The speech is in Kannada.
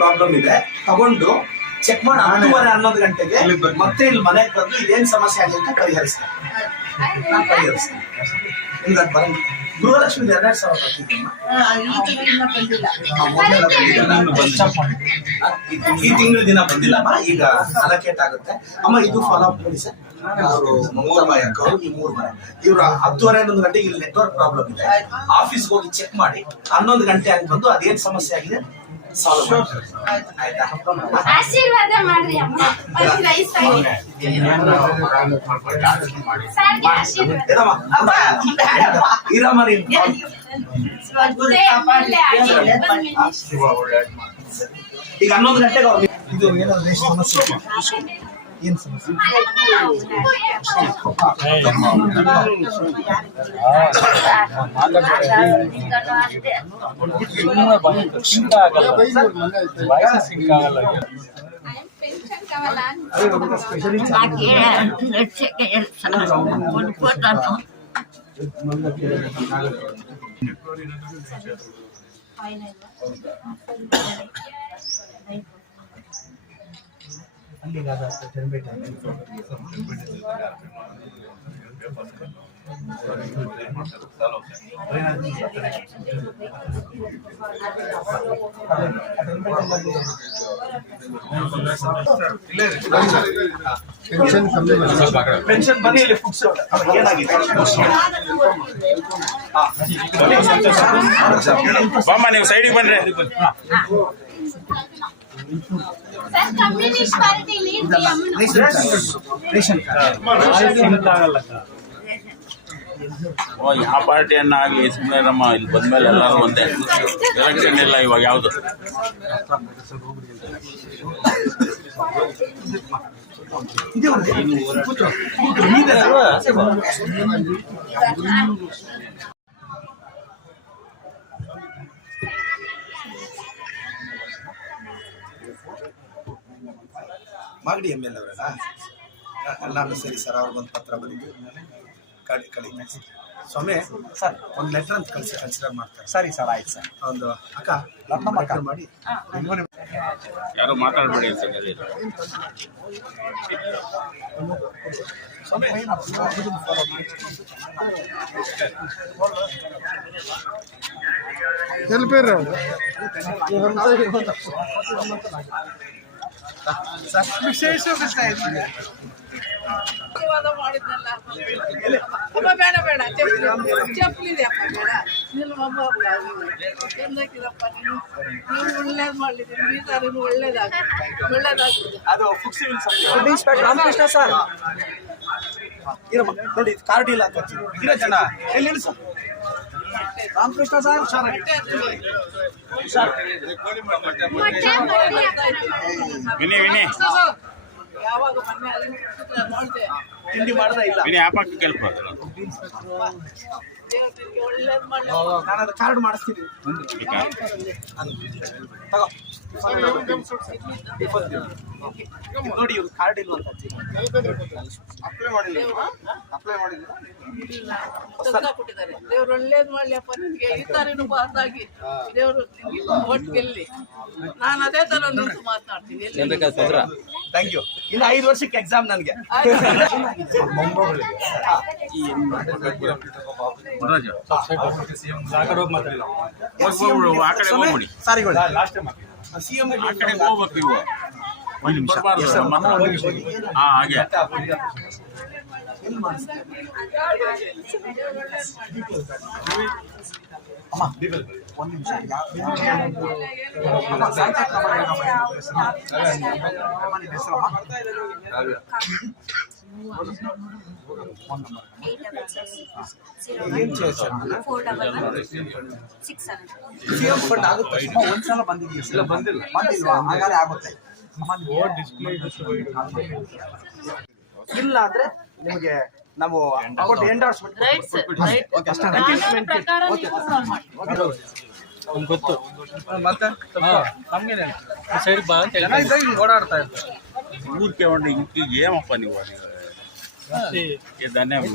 ಪ್ರಾಬ್ಲಮ್ ಇದೆ ತಗೊಂಡು ಚೆಕ್ ಮಾಡಿ 10:30 ಗಂಟೆಗೆ ಮತ್ತೆ ಇಲ್ಲಿ ಮನೆಗೆ ಬಂದು ಇದೇನ್ ಸಮಸ್ಯೆ ಆಗಿದೆ ಅಂತ ಪರಿಹರಿಸ್ತಾರೆ. ನಾನು ಪರಿಹರಿಸ್ತೇನೆ. ನಿಮ್ಗೆ ಅದು ಬರಂಗ ಗೃಹಲಕ್ಷ್ಮಿ 2,000 ಈ ತಿಂಗಳ ದಿನ ಬಂದಿಲ್ಲಮ್ಮ. ಈಗ ಅಲೋಕೇಟ್ ಆಗುತ್ತೆ ಅಮ್ಮ. ಇದು ಫಾಲೋ ಅಪ್ ಮಾಡಿ ಸರ್. ಅವರು ಮಮತಾ ಬಾಯಕ್ ಅವರು ಈ 3 ಮನೆ ಇವ್ರ 10:30 ಗಂಟೆಗೆ ಇಲ್ಲಿ ನೆಟ್ವರ್ಕ್ ಪ್ರಾಬ್ಲಮ್ ಇದೆ. ಆಫೀಸ್ಗೆ ಹೋಗಿ ಚೆಕ್ ಮಾಡಿ 11 ಗಂಟೆ ಆಗಿ ಬಂದು ಅದೇನ್ ಸಮಸ್ಯೆ ಆಗಿದೆ ಸಾಲ್ವ್ ಆಯ್ತಾ. ಆಶೀರ್ವಾದ ಮಾಡ್ರಿ ಅಮ್ಮ. ಈಗ 11 ಗಂಟೆಗೆ ಇದು ಏನಾದ್ರು ಸಮಸ್ಯೆ ಏನ್ ಸಮಸ್ಯೆ ಪೆನ್ಷನ್ ಬನ್ನಿ ಇಲ್ಲಿ ಫುಡ್ಸ್ ಏನಾಗಿದೆ ಬಾಮ್ಮ ನೀವು ಸೈಡಿಗೆ ಬನ್ರಿ. ಯಾವ ಪಾರ್ಟಿಯನ್ನ ಆಗ್ಲಿ ಸುಮ್ಮನೆ ನಮ್ಮ ಇಲ್ಲಿ ಬಂದ್ಮೇಲೆ ಎಲ್ಲರೂ ಒಂದೇ. ಎಲೆಕ್ಷನ್ ಇಲ್ಲ ಇವಾಗ ಯಾವ್ದು. ಮಾಗಡಿ ML ಅವರಲ್ಲ ಎಲ್ಲಾನು ಸರಿ ಸರ್. ಅವ್ರಿಗೊಂದು ಪತ್ರ ಬಂದಿದ್ದು ಕಳೀತಾರೆ ಸ್ವಾಮಿ ಸರ್. ಒಂದು ಲೆಟರ್ ಅಂತ ಕನ್ಸಿಡರ್ ಮಾಡ್ತಾರೆ. ಸರಿ ಸರ್ ಆಯ್ತು ಸರ್. ಒಂದು ಅಕ್ಕ ಲೆಟರ್ ಮಾಡಿ ಯಾರು ಮಾತಾಡಬೇಡಿ ವಿಶೇಷ ಬೇಡ ಬೇಡ ಚಪ್ಪಲಿದೆಯಪ್ಪ ಬೇಡ. ಚೆಂದಕ್ಕಿರಪ್ಪ ನೀನು ಒಳ್ಳೇದು ಮಾಡಿದ್ದೀನಿ. ಈ ಸಾರಿ ಒಳ್ಳೇದಾಗ್ತದೆ. ಅದು ಇನ್ಸ್ಪೆಕ್ಟರ್ ರಾಮಕೃಷ್ಣ ಸರ್ ನೋಡಿ ಕಾರ್ಡ್ ಇಲ್ಲ ಅಂತ ಜನ ಎಲ್ಲಿ ಹೇಳಿ ಸರ್. ರಾಮಕೃಷ್ಣ ಸರ್ ವಿನಿ ಯಾವಾಗ ನೋಡ್ದೆ ತಿಂಡಿ ಮಾಡ್ದೆ ಇಲ್ಲ. ವಿನಿ ಆಪಕ್ಕೆ ಕೆಲಸ ಒಳ್ಳೇದು ಮಾಡಿ. ನಾನು ಅದು ಕಾರ್ಡ್ ಮಾಡಿಸ್ತೀನಿ ತಗೋ. ನೋಡಿ ಇವ್ರು ಕಾರ್ಡ್ ಇಲ್ಲ ಅಂತ ಅಪ್ಲೈ ಮಾಡಿಲ್ಲ ಕೊಟ್ಟಿದ್ದಾರೆ. ದೇವ್ರು ಒಳ್ಳೇದು ಮಾಡ್ಲಿಯಪ್ಪ ನಿನ್ಗೆ. ಈ ತಾರಿನೂ ಪಾಸಾಗಿ ದೇವ್ರು ಓಟ್ ಗೆಲ್ಲಿ. ನಾನು ಅದೇ ತರ ನಿಂತು ಮಾತನಾಡ್ತೀನಿ. Thank you. ಇನ್ನು 5 ವರ್ಷಕ್ಕೆ ಎಕ್ಸಾಮ್ ನನಗೆ. ಸಿಎಂ ಆ ಕಡೆ ಹೋಗ್ಬೇಕು ಇವು. ಒಂದು ನಿಮಿಷ ಹಾಗೆ ಅಮ್ಮ ಒಂದು ನಿಮಿಷ ಸಿಎಂ ಫಂಡ್ ಆಗುತ್ತೆ. ಒಂದ್ಸಲ ಬಂದಿದೆಯಾ? ಬಂದಿಲ್ವಾ? ಹಾಗಾದ್ರೆ ಆಗುತ್ತೆ. ಇಲ್ಲ ಅಂದ್ರೆ ನಿಮಗೆ ನಾವು ಎಂಡೋರ್ಸ್ಮೆಂಟ್ ಗೊತ್ತು ಮತ್ತೆ ಸೈಡ್ ಬಾ ಓಡಾಡ್ತಾ ಇರ್ತಾರೆ. ಊರ್ಕೆ ಹೊಂಡು ಏನಪ್ಪ ನೀವು ಧನ್ಯವಾದ.